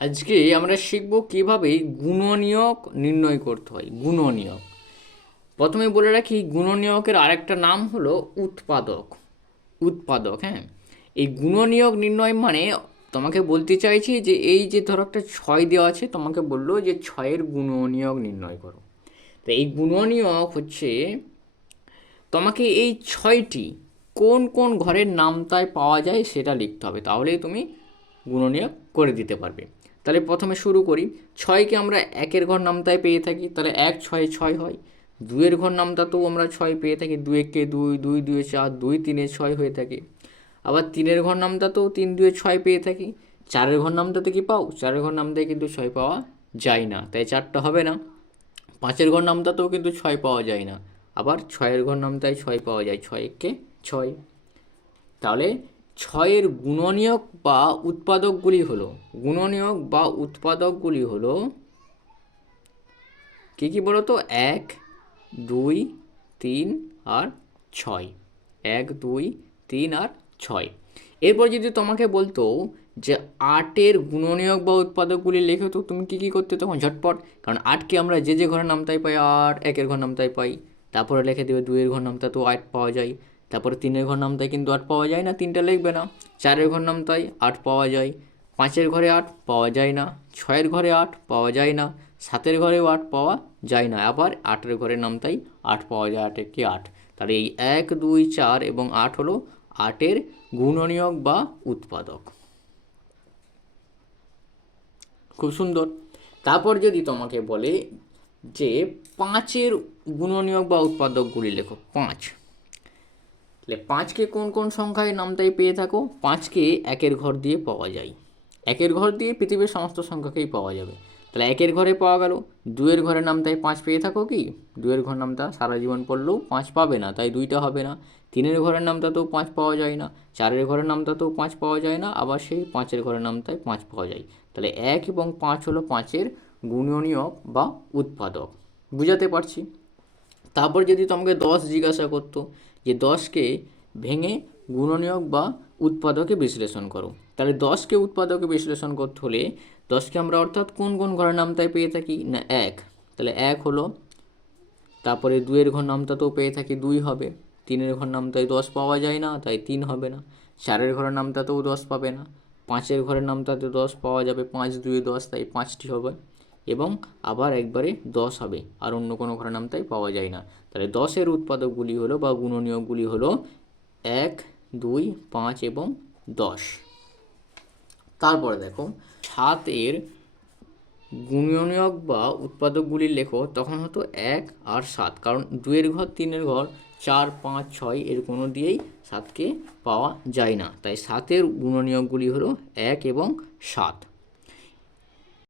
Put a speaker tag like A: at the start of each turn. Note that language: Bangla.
A: আজকে আমরা শিখব কীভাবে গুণনীয়ক নির্ণয় করতে হয়, গুণনীয়ক। প্রথমে বলে রাখি, গুণনীয়কের আরেকটা নাম হলো উৎপাদক। উৎপাদক হ্যাঁ? এই গুণনীয়ক নির্ণয় মানে তোমাকে বলতে চাইছি যে এই যে ধরো একটা ছয় দেওয়া আছে, তোমাকে বলল যে ছয়ের গুণনীয়ক নির্ণয় করো। তো এই গুণনীয়ক হচ্ছে তোমাকে এই ছয়টি কোন কোন ঘরের নামতায় পাওয়া যায় সেটা লিখতে হবে। তাহলেই তুমি গুণনীয়ক করে দিতে পারবে। তাহলে প্রথমে শুরু করি। ছয়কে আমরা একের ঘর নামতায় পেয়ে থাকি, তাহলে এক ছয় ছয় হয়। দুয়ের ঘর নামতাতেও আমরা ছয় পেয়ে থাকি দুই একে দুই দুই দুয়ে চার, দুই, তিনে ছয় হয়ে থাকে। আবার তিনের ঘর নামতাতেও তিন, দুয়ে ছয় পেয়ে থাকি। চারের ঘর নামতাতে কি পাও? চারের ঘর নামতায় কিন্তু ছয় পাওয়া যায় না, তাই চারটা হবে না। পাঁচের ঘর নামতাতেও কিন্তু ছয় পাওয়া যায় না, আবার ছয়ের ঘর নামতায় ছয় পাওয়া যায় ছয় একে ছয়। তাহলে ছয়ের গুণনীয়ক বা উৎপাদকগুলি হলো, গুণনীয়ক বা উৎপাদকগুলি হলো কী কী বলো তো এক, দুই, তিন আর ছয়। এক, দুই, তিন আর ছয়। এরপর যদি তোমাকে বলতো যে আটের গুণনীয়ক বা উৎপাদকগুলি লেখো, তো তুমি কী কী করতে তখন ঝটপট, কারণ আটকে আমরা যে যে ঘরের নামতাই পাই আট একের ঘর নামতাই পাই, তারপরে লেখে দেবে দুইয়ের ঘর নামতা তো আট পাওয়া যায়। তারপরে তিনের ঘর নামতায় কিন্তু আট পাওয়া যায় না, তিনটা লিখবে না। চারের ঘর নামতায় আট পাওয়া যায়। পাঁচের ঘরে আট পাওয়া যায় না। ছয়ের ঘরে আট পাওয়া যায় না। সাতের ঘরেও আট পাওয়া যায় না। আবার আটের ঘরের নামতাই আট পাওয়া যায় আট কি আট? তাহলে এই এক, দুই, চার এবং আট হলো আটের গুণনীয়ক বা উৎপাদক। খুব সুন্দর। তারপর যদি তোমাকে বলে যে পাঁচের গুণনীয়ক বা উৎপাদকগুলি লেখো, পাঁচ। তাহলে পাঁচকে কোন কোন সংখ্যায় নামতাই পেয়ে থাকো? পাঁচকে একের ঘর দিয়ে পাওয়া যায়। একের ঘর দিয়ে পৃথিবীর সমস্ত সংখ্যাকেই পাওয়া যাবে। তাহলে একের ঘরে পাওয়া গেল। দুয়ের ঘরের নামতাই পাঁচ পেয়ে থাকো কি? দুয়ের ঘর নামতা সারা জীবন পড়লেও পাঁচ পাবে না, তাই দুইটা হবে না। তিনের ঘরের নামতাতেও পাঁচ পাওয়া যায় না, চারের ঘরের নামতাতেও পাঁচ পাওয়া যায় না, আবার সেই পাঁচের ঘরের নামতায় পাঁচ পাওয়া যায়। তাহলে এক এবং পাঁচ হলো পাঁচের গুণনীয়ক বা উৎপাদক। বুঝাতে পারছি? তারপর যদি তোমাকে দশ জিজ্ঞাসা করতো যে দশকে ভেঙে গুণনীয়ক বা উৎপাদকে বিশ্লেষণ করো। তাহলে দশকে উৎপাদকে বিশ্লেষণ করতে হলে দশকে আমরা অর্থাৎ কোন কোন ঘরের নামতায় পেয়ে থাকি? না, এক। তাহলে এক হলো, তারপরে দুয়ের ঘর নামতাতেও পেয়ে থাকি দুই হবে। তিনের ঘর নামতায় দশ পাওয়া যায় না, তাই তিন হবে না। চারের ঘরের নামতাতেও দশ পাবে না। পাঁচের ঘরের নামতাতে দশ পাওয়া যাবে, পাঁচ দুই দশ, তাই পাঁচটি হবে। এবং আবার একবারে দশ হবে। আর অন্য কোনো ঘরের নাম তাই পাওয়া যায় না। তাহলে দশের উৎপাদকগুলি হলো বা গুণনীয়কগুলি হলো এক, দুই, পাঁচ এবং দশ। তারপরে দেখো, সাতের গুণনীয়ক বা উৎপাদকগুলি লেখো, তখন হতো এক আর সাত। কারণ দুয়ের ঘর, তিনের ঘর, চার, পাঁচ, ছয় এর কোনো দিয়েই সাতকে পাওয়া যায় না। তাই সাতের গুণনীয়কগুলি হলো এক এবং সাত।